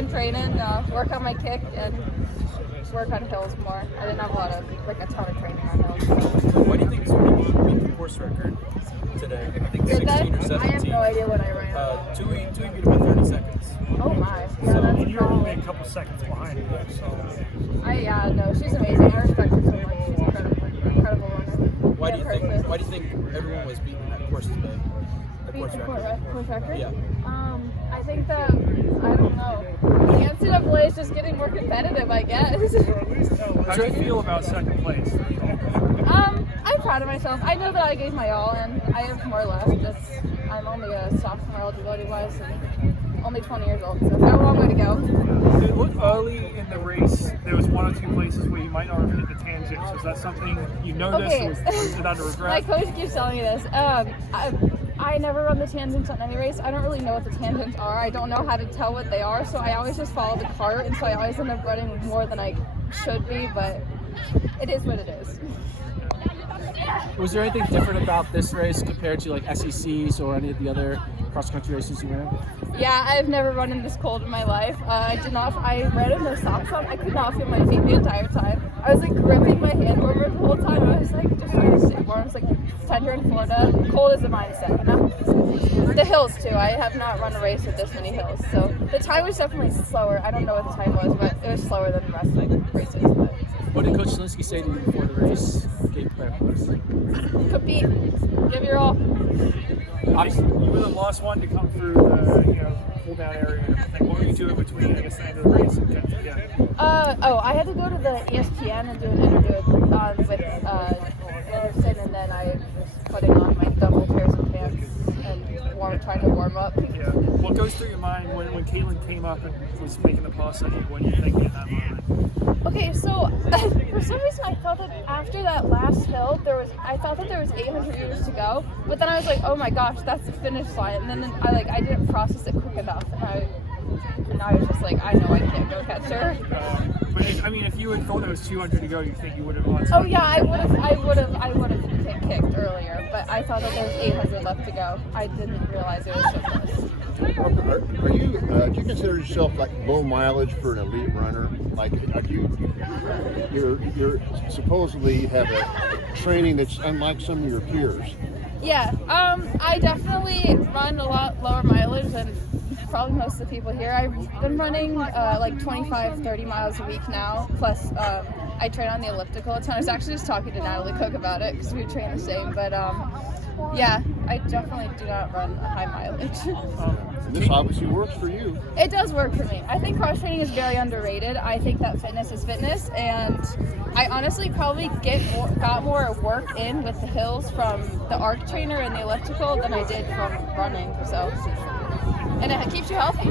on training, work on my kick, and work on hills more. I didn't have a ton of training on hills. What do you think is going to beat the course record today? I think 16 or 17. I have no idea what I ran. Tui beat about 30 seconds. Oh my. So, that's you're only a couple seconds behind her, so. No, she's amazing. I respect her so much. She's incredible runner. Why do you think everyone was beating that course today? The course record? Yeah. I think that, I don't know. The NCAA is just getting more competitive, I guess. How do you feel about second place? I'm proud of myself. I know that I gave my all, and I have more left. I'm only a sophomore eligibility-wise, and only 20 years old, so I've got a long way to go. Did it look early in the race there was one or two places where you might not have hit the tangents? Was that something you noticed, or was it under regret? My coach keeps telling me this. I never run the tangents on any race. I don't really know what the tangents are. I don't know how to tell what they are, so I always just follow the cart, and so I always end up running more than I should be, but it is what it is. Was there anything different about this race compared to like SECs or any of the other cross-country races you ran? Yeah, I've never run in this cold in my life. I ran in no socks on. I could not feel my feet the entire time. I was like gripping my hand warmer the whole time. I was like just trying to stay warm. It's like tender in Florida. Cold is a mindset, you know? The hills too. I have not run a race with this many hills. So the time was definitely slower. I don't know what the time was, but it was slower than the rest of the races. But. What did Coach Selinsky say to you before the race? Game plan was? Compete. Give your all. Obviously, you were the last one to come through the pull down area and everything. What were you doing between, I guess, the end of the race and getting together? I had to go to the ESPN and do an interview with Anderson, and then I was putting on my double pairs of pants and trying to warm up. Yeah. What goes through your mind when Caitlin came up and was making the pass on you? What are you thinking in that moment? Okay, so for some reason I thought that after that last hill, I thought that there was 800 meters to go, but then I was like, oh my gosh, that's the finish line, and then I didn't process it quick enough, and I was just like, I know I can't go catch her. But if you had thought there was 200 to go, you think you would have won? Oh yeah, I would have kicked earlier, but I thought that there was 800 left to go. I didn't realize it was so close. Do you consider yourself like low mileage for an elite runner? Like, you're supposedly have a training that's unlike some of your peers. Yeah, I definitely run a lot lower mileage than probably most of the people here. I've been running like 25, 30 miles a week now, plus I train on the elliptical a ton. I was actually just talking to Natalie Cook about it because we train the same, but yeah, I definitely do not run a high mileage. This obviously works for you. It does work for me. I think cross training is very underrated. I think that fitness is fitness, and I honestly probably got more work in with the hills from the arc trainer and the elliptical than I did from running. So, and it keeps you healthy.